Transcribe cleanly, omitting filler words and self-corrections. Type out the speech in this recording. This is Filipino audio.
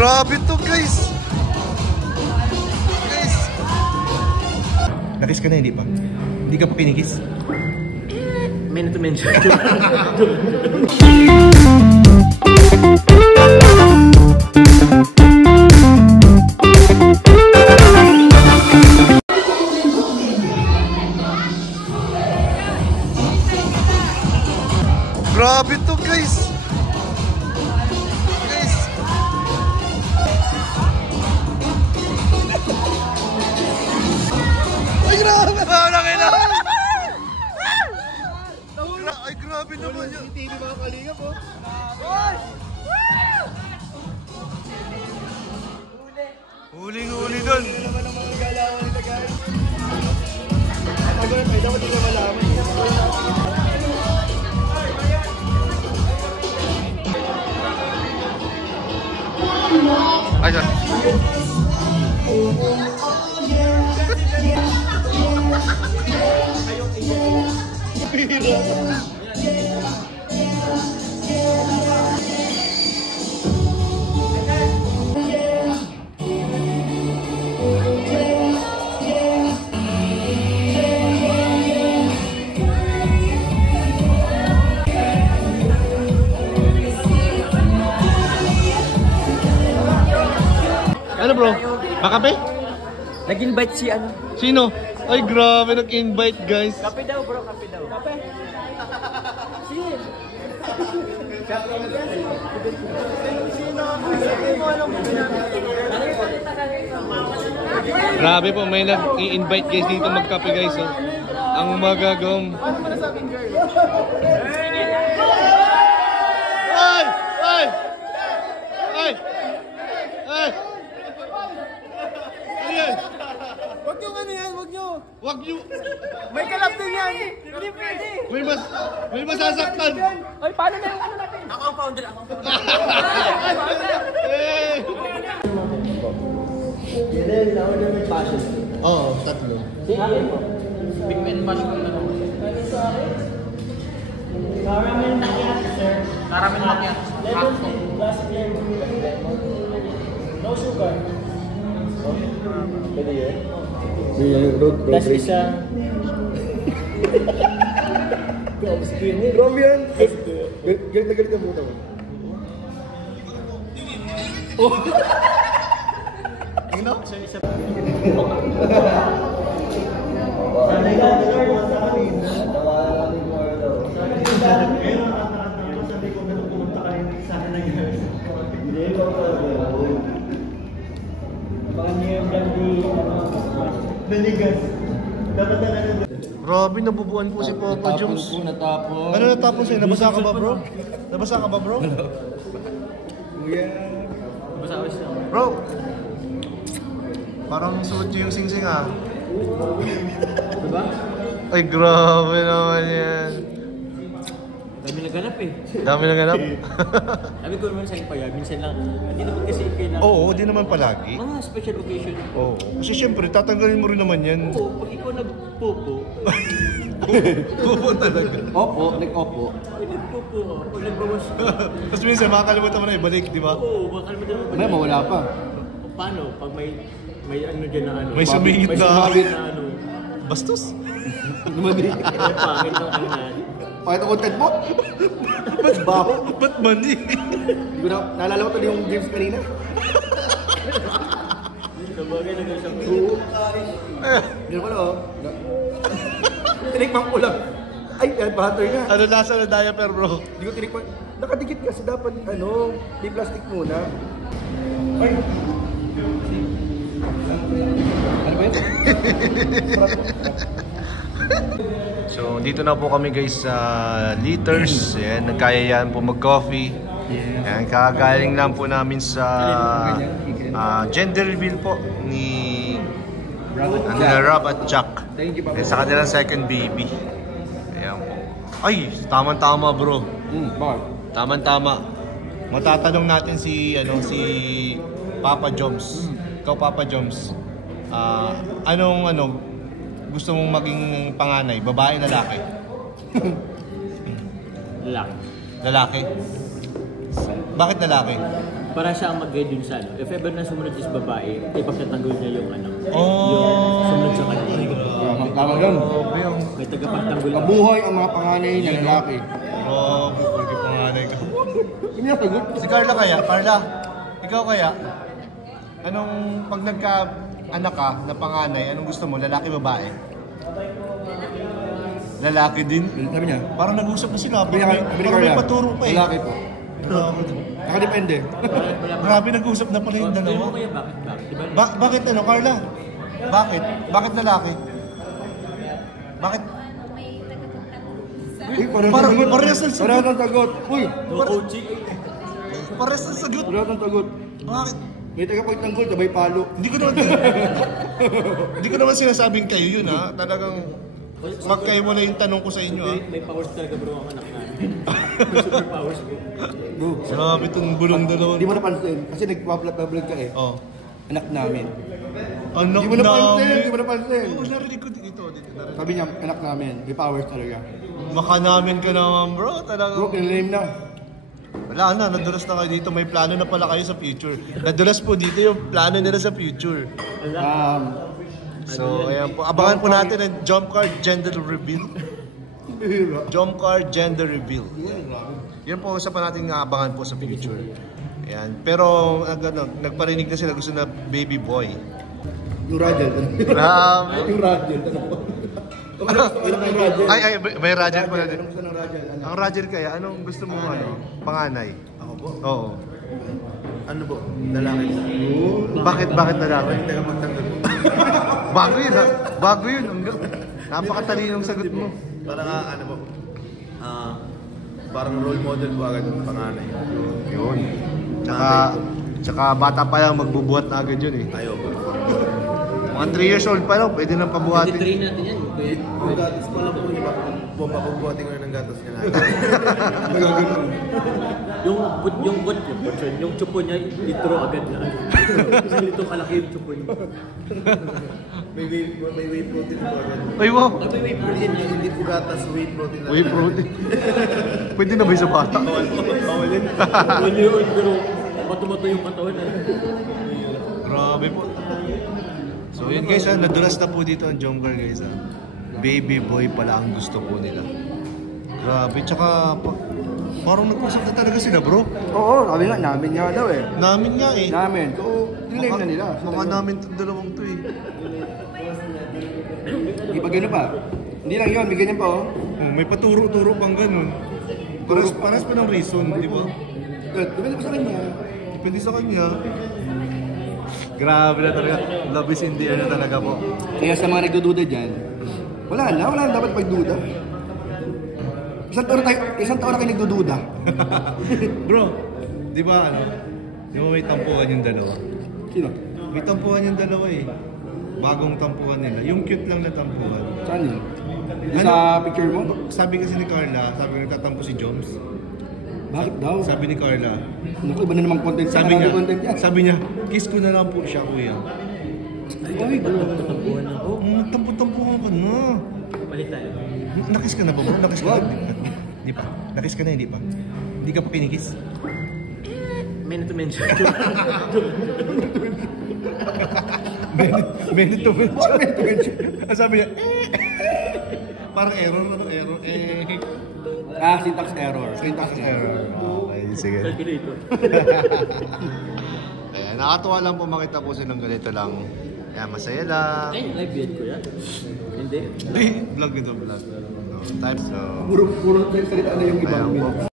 Grabe to guys. Nakis ka na, hindi pa? Hindi ka pa kinikis? Minute to mention. Grabe to guys. Ay grabe! Ay grabe naman yun. Hindi mga kalingap po. Huling-huli dun. Hindi naman ang mga galawan nila guys. Ay dapat nila malaman. Ay, sorry. Ano bro? Makape? Nag-invite si ano? Sino? Ay grabe, nag-invite guys. Kape daw bro, kape daw. Kape? Sino? Grabe po, may nag-i-invite guys dito magkape guys. Oh. Ang magagawang... Ano man nasabing girl? Ay! Ay! Ay! Ay! Ayan! Wag nyo ano yan, wag nyo. Wag nyo! May kalap din yan. Hindi pwede. May masasaktan! Ay, paano na yung ano natin? Ako ang founder, ako ang founder. Eh! Yan na, order may passion. Oo, tatlo. Big man mushroom na naman. Caramel macchiato, sir. Caramel macchiato. Lemon tea, classic lemon. No sugar. Pwede yan? Road isa. Grabe yan. Galit na galit ang buta mo. Ano? Grabe, nabubuan po si Papa Joms. Natapon. Ano natapon sa'yo? Nabasa ka ba bro? Nabasa ka ba bro? Bro! Parang suot yung sing-sing ah. Diba? Ay grabe naman yan. Dami naganap eh. Dami na ganap. Sabi ko naman sa'yo pa yan, minsan lang. Hindi naman kasi kailangan. Oo, di naman palagi. Mga special occasion. Oo. Kasi syempre, tatanggalin mo rin naman yan. Oo, pag ikaw nagpupo. Pupo talaga. Opo, nag-opo. Ay, nagpupo ka. Pag nagbawas ka. Tapos minsan, makakalimutan mo na ibalik, di ba? Oo, makalimutan mo. May mawala pa. Paano? Pag may ano dyan na ano. May sumingit na. May sumingit na ano. Bastos. Lumabit. Ay, pangit ng ano na. Pakita content mo? Ba't baho? Ba't mani? Hindi ko na, naalala ko tuloy yung games kanina. Sabagay na isang Hindi ko lang, oh. Tinikman ko lang. Ay, yan, butter nga. Ano lasa na diaper bro? Hindi ko tinikman. Nakadikit kasi dapat, ano, di plastic muna. Ay! Ano ba yun? So, dito na po kami guys sa Liters. Ayan, nagkayayaan po mag-coffee. Ayan, kakagaling lang po namin sa gender reveal po ni Rob at Jack. Sa kanilang second baby. Ayan po. Ay, tamang-tama bro. Bakit? Tamang-tama. Matatanong natin si Papa Joms. Ikaw Papa Joms. Anong gusto mong maging panganay? Babae, lalaki? lalaki. Lalaki? Bakit lalaki? para siya ang mag-guide dun sa ano. If ever na sumunod is babae, ipagtatanggol niya yung ano. Oh. Yung sumunod sa kanya. Tama yun. May tagapagtanggol. Mabuhay ang mga panganay niya lalaki. Oh, pwede panganay ka. Hindi na sagot. Si Carla kaya? Carla, ikaw kaya? Anong, pag nagka-anak ka na panganay, anong gusto mo? Lalaki, babae? Lalaki din? Sabi niya, Parang nag-usap na sila. sabi niya, Parang may paturo pa eh. lalaki po. Nakadepende. Grabe, nag-usap na pala yung Pero dalawa. mo kaya bakit? Diba? Bakit ano, Carla? Bakit? Bakit lalaki? Bakit? Uy, Parehas ng sagot. Parehas ng sagot. Uy, No coaching. Parehas ng sagot. parehas ng sagot. Bakit? May tagapagtanggol, sabay palo. Hindi ko naman sinasabing kayo yun ha. Talagang magkaiwala yung tanong ko sa inyo ha. May powers talaga bro ang anak namin. May super powers bro. Bro, Grabe itong bulong dalawa. hindi mo napansin. Kasi nagpa-vlog ka eh. Oh. Anak namin. Anak Hindi mo napansin, namin. hindi mo napansin. Oo, narinig ko dito. Narinig. Sabi niya, anak namin. May powers talaga. Maka namin ka naman bro. Talagang. Bro, kinalame na. Wala na, nadulas na kayo dito. May plano na pala kayo sa future. Nadulas po dito yung plano nila sa future. So, ayan po. Abangan po natin ang jump card gender reveal. Jump card gender reveal. Yan po isa pa natin abangan po sa future. Ayan. Pero nagparinig na sila gusto na baby boy. Yung Rajel. Grabe. Yung Rajel. Ay, may Rajel pala din. Anong gusto ng Rajel? Ang Rajel kaya, anong gusto mo panganay? Ako po. Oo. Ano po? Lalaki. Bakit lalaki? Tagapagtanggol. Bago yun ha? Bago yun. Napakatalinong sagot mo. Parang ano po, parang role model po agad ng panganay. Yun. Tsaka bata pa lang magbubuhat na agad yun eh. Ayaw po. Mga 3 years old pa lang, pwede nang pabuhatin. I-train natin yan. Yung gatas pa lang po, di ba? Papabubuhatin ko ng gatas niya lahat. Yung chupo niya, litro agad na. Isang litro kalaki yung chupo niya. May whey protein po agad. Ay wow! May whey protein. Hindi po gatas, whey protein lang. Whey protein. Pwede na ba yung sa bata? Bawal yun. 1 year old pero mato-mato yung katawan. Grabe po. So yun guys ha, nadulas na po dito ang Jomcar guys ha. Baby boy pala ang gusto po nila. Grabe, tsaka parang nag-usap na talaga sila bro. Oo, sabi nga, namin nga daw eh. Namin nga eh. Namin. So, nilame na nila. Mukha namin itong dalawang to eh. Di ba gano'n pa? Hindi lang yun, may ganyan pa oh. Oh, may paturo-turo pang ganun. Paras pa ng reason, di ba? Depende pa sa kanya. Depende sa kanya. Grabe na talaga. Love is in the air na talaga po. Kaya sa mga nagdududa dyan, wala na dapat pagduda. Isang taon na kayo nagdududa. Bro, di ba ano? Di ba may tampuhan yung dalawa? Sino? May tampuhan yung dalawa eh. Bagong tampuhan nila. Yung cute lang na tampuhan. Saan yun? Yung sa picture mo? Sabi kasi ni Carla, sabi ko nagtatampo si Joms. Bakit daw? Sabi ni Carla, Naku, iba na namang content. sabi niya, kiss ko na lang po siya kuya. Ay, Tatampuhan na ako. Tampo-tampuhan ka na. Palit tayo. Nakis ka na ba bro? Nakis ka na? Hindi pa. Nakis ka na, hindi pa. Hindi ka pa kinikis? Minute to mention. Minute to mention. Sabi niya, parang error. syntax error. Okay, sige. Calculator. Ayan, nakatuwa lang po makita po silang ganito lang. Ayan, masaya lang. Ay, live yan ko yan. Hindi. Hindi, vlog ito, vlog. No, type, so... Puro salita na yung ibang Ayan po. minutes.